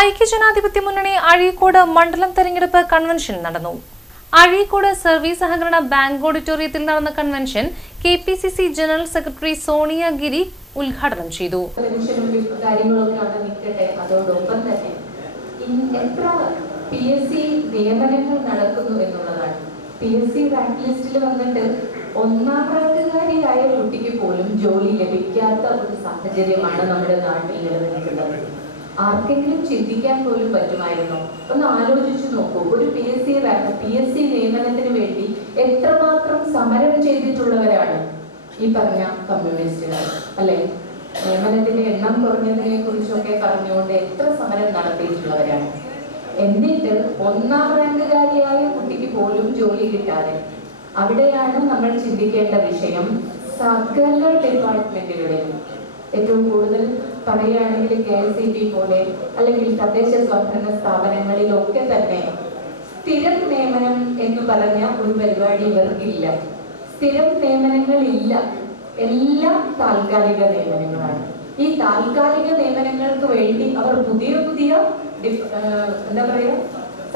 ഐക്യജനാധിപത്യ മുന്നണി അഴീക്കോട് മണ്ഡലം തെരഞ്ഞെടുപ്പ് കൺവെൻഷൻ നടന്നു. അഴീക്കോട് സർവീസ് സഹകരണ ബാങ്ക് ഓഡിറ്റോറിയത്തിൽ നടന്ന convention KPCC general secretary Sonia Giri ഉദ്ഘാടനം ചെയ്തു. ഒന്നാം റാങ്കുകാരിയായ കുട്ടിക്ക് പോലും ജോലി ലഭിക്കാത്ത ഒരു സാഹചര്യമാണ് നമ്മുടെ നാട്ടിൽ നിലനിൽക്കുന്നത്. ആർക്കെങ്കിലും ചിന്തിക്കാൻ പോലും പറ്റുമായിരുന്നോ? ഒന്ന് ആലോചിച്ചു നോക്കൂ. ഒരു PSC നിയമനത്തിന് വേണ്ടി എത്രമാത്രം സമരം ചെയ്തിട്ടുള്ളവരാണ് ഈ പറഞ്ഞ കമ്മ്യൂണിസ്റ്റുകാർ, അല്ലെ? നിയമനത്തിന്റെ എണ്ണം കുറഞ്ഞതിനെ കുറിച്ചൊക്കെ പറഞ്ഞുകൊണ്ട് എത്ര സമരം നടത്തിയിട്ടുള്ളവരാണ്. എന്നിട്ട് ഒന്നാം റാങ്കുകാരിയായ കുട്ടിക്ക് പോലും ജോലി കിട്ടാതെ, അവിടെയാണ് നമ്മൾ ചിന്തിക്കേണ്ട വിഷയം. സകല ഡിപ്പാർട്ട്മെന്റുകളിലും ഏറ്റവും കൂടുതൽ പറയുകയാണെങ്കിൽ KSEB പോലെ അല്ലെങ്കിൽ തദ്ദേശ സ്വയംഭരണ സ്ഥാപനങ്ങളിലൊക്കെ തന്നെ സ്ഥിരം നിയമനം എന്ന് പറഞ്ഞ ഒരു പരിപാടി ഇവർക്കില്ല. സ്ഥിരം നിയമനങ്ങളില്ല, എല്ലാം താൽക്കാലിക നിയമനങ്ങളാണ്. ഈ താൽക്കാലിക നിയമനങ്ങൾക്ക് വേണ്ടി അവർ പുതിയ എന്താ പറയാ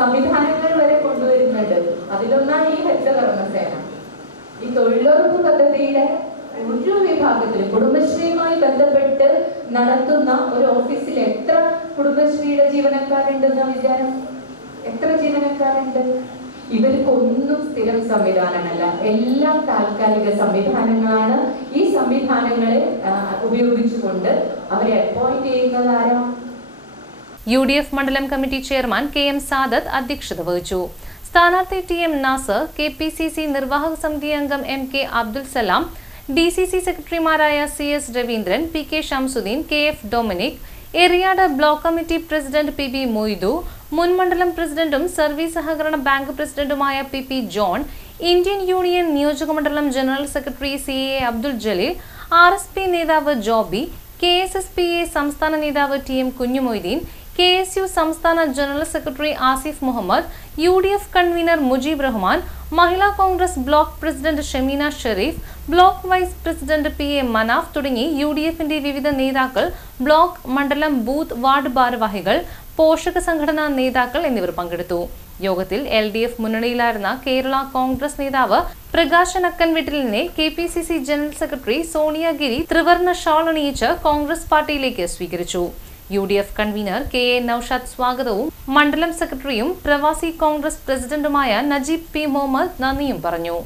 സംവിധാനങ്ങൾ വരെ കൊണ്ടുവരുന്നുണ്ട്. അതിലൊന്നാണ് ഈ ഹരിതകർമ്മസേന. ഈ തൊഴിലുറപ്പ് പദ്ധതിയുടെ ഒരു വിഭാഗത്തിലും കുടുംബശ്രീയുമായി ബന്ധപ്പെട്ട് നടത്തുന്ന ഒരു ഓഫീസിൽ എത്ര കുടുംബശ്രീയുടെ ജീവനക്കാരുണ്ടെന്ന വിചാരം? എത്ര ജീവനക്കാരുണ്ട്? ഇവർക്കൊന്നും സ്ഥിരം സംവിധാനമല്ല, എല്ലാം താൽക്കാലിക സംവിധാനങ്ങളാണ്. ഈ സംവിധാനങ്ങളെ ഉപയോഗിച്ചുകൊണ്ട് അവരെ അപ്പോയിന്റ് ചെയ്യുന്നതാരാ? UDF മണ്ഡലം കമ്മിറ്റി ചെയർമാൻ KM സാദത്ത് അധ്യക്ഷത വഹിച്ചു. സ്ഥാനാർത്ഥി TM നാസർ, KPCC നിർവാഹക സമിതി അംഗം MK അബ്ദുൽ സലാം, DCC സെക്രട്ടറിമാരായ CS Raveendran, PK Shamsuddin, KF Dominic, Eriyad block committee president PB Moidu, മുൻ മണ്ഡലം പ്രസിഡന്റും സർവീസ് സഹകരണ ബാങ്ക് പ്രസിഡന്റുമായ PP ജോൺ, ഇന്ത്യൻ യൂണിയൻ നിയോജകമണ്ഡലം general secretary CA Abdul Jaleel, RSP നേതാവ് ജോബി, KSSPA സംസ്ഥാന നേതാവ് TM കുഞ്ഞുമൊയ്തീൻ, KSU സംസ്ഥാന general secretary Asif Muhammad, UDF convener Mujeeb Rahman, Mahila Congress block president Shameena Sherif, block vice president PA Manaf തുടങ്ങി UDFന്റെ വിവിധ നേതാക്കൾ, ബ്ലോക്ക്, മണ്ഡലം, ബൂത്ത്, വാർഡ് ഭാരവാഹികൾ, പോഷക സംഘടനാ നേതാക്കൾ എന്നിവർ പങ്കെടുത്തു. യോഗത്തിൽ LDF മുന്നണിയിലായിരുന്ന കേരള കോൺഗ്രസ് നേതാവ് പ്രകാശൻ അക്കൻവീട്ടിലിനെ KPCC general secretary Sonia Giri ത്രിവർണ്ണ ഷാൾ അണിയിച്ച് കോൺഗ്രസ് പാർട്ടിയിലേക്ക് സ്വീകരിച്ചു. UDF കൺവീനർ KA നൌഷാദ് സ്വാഗതവും മണ്ഡലം സെക്രട്ടറിയും പ്രവാസി കോൺഗ്രസ് പ്രസിഡന്റുമായ നജീബ് P മുഹമ്മദ് നന്ദിയും പറഞ്ഞു.